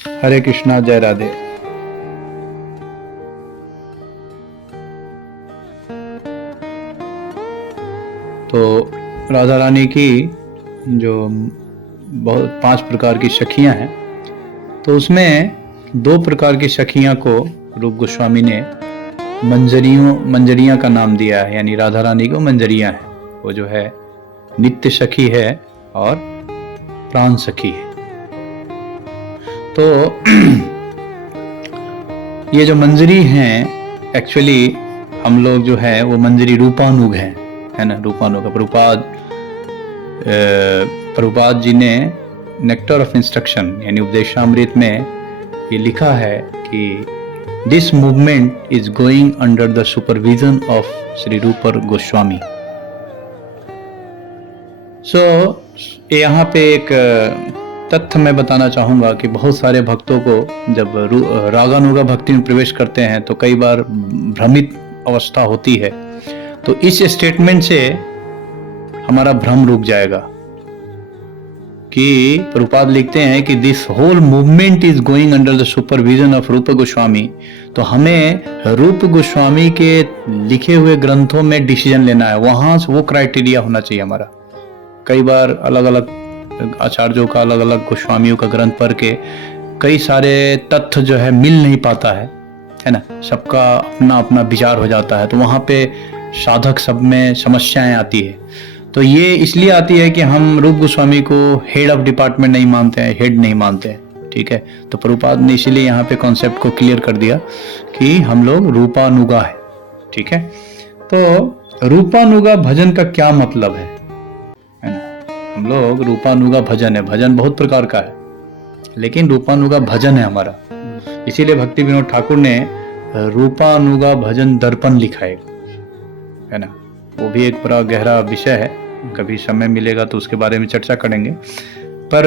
हरे कृष्णा, जय राधे। तो राधा रानी की जो बहुत 5 प्रकार की सखियां हैं, तो उसमें 2 प्रकार की सखियां को रूप गोस्वामी ने मंजरियां का नाम दिया है, यानी राधा रानी को मंजरियां है। वो जो है नित्य सखी है और प्राण सखी है। तो ये जो मंजरी हैं, एक्चुअली हम लोग जो है वो मंजरी रूपानुग है ना, रूपानुग। प्रभुपाद जी ने नेक्टर ऑफ इंस्ट्रक्शन यानी उपदेशामृत में ये लिखा है कि this movement is going under the supervision of Shri Rupar Goswami. यहाँ पे एक तथ्य मैं बताना चाहूँगा कि बहुत सारे भक्तों को जब रागानुगा भक्ति में प्रवेश करते हैं तो कई बार भ्रमित अवस्था होती है। तो इस स्टेटमेंट से हमारा भ्रम रुक जाएगा कि प्रभुपाद लिखते हैं कि this whole movement is going under the supervision of Rupa Goswami. तो हमें रूप गोस्वामी के लिखे हुए ग्रंथों में डिसीजन लेना है, वहां से वो क्राइटेरिया होना चाहिए हमारा। कई बार अलग अलग आचार्यों का, अलग अलग गोस्वामियों का ग्रंथ पढ़ के कई सारे तथ्य जो है मिल नहीं पाता है ना, सबका अपना अपना विचार हो जाता है। तो वहां पे साधक सब में समस्याएं आती है। तो ये इसलिए आती है कि हम रूप गोस्वामी को हेड ऑफ डिपार्टमेंट नहीं मानते हैं, हेड नहीं मानते हैं, ठीक है। तो प्रभुपाद ने इसीलिए यहाँ पे कॉन्सेप्ट को क्लियर कर दिया कि हम लोग रूपानुगा है, ठीक है। तो रूपानुगा भजन का क्या मतलब है ना। हम लोग रूपानुगा भजन है, भजन बहुत प्रकार का है, लेकिन रूपानुगा भजन है हमारा। इसीलिए भक्ति विनोद ठाकुर ने रूपानुगा भजन दर्पण लिखा है ना। वो भी एक बड़ा गहरा विषय है, कभी समय मिलेगा तो उसके बारे में चर्चा करेंगे। पर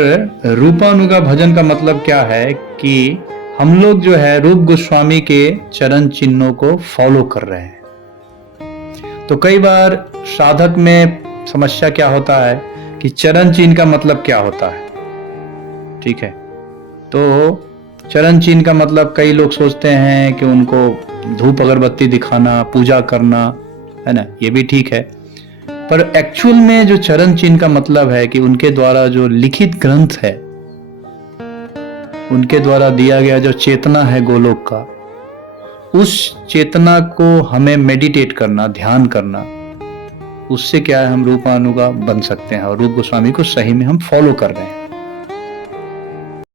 रूपानुगा भजन का मतलब क्या है कि हम लोग जो है रूप गोस्वामी के चरण चिन्हों को फॉलो कर रहे हैं। तो कई बार साधक में समस्या क्या होता है कि चरण चिन्ह का मतलब क्या होता है, ठीक है। तो चरण चिन्ह का मतलब कई लोग सोचते हैं कि उनको धूप अगरबत्ती दिखाना, पूजा करना, है ना, ये भी ठीक है। पर एक्चुअल में जो चरण चिन्ह का मतलब है कि उनके द्वारा जो लिखित ग्रंथ है, उनके द्वारा दिया गया जो चेतना है गोलोक का, उस चेतना को हमें मेडिटेट करना, ध्यान करना, उससे क्या है हम रूपानुगा बन सकते हैं और रूप गोस्वामी को सही में हम फॉलो कर रहे हैं।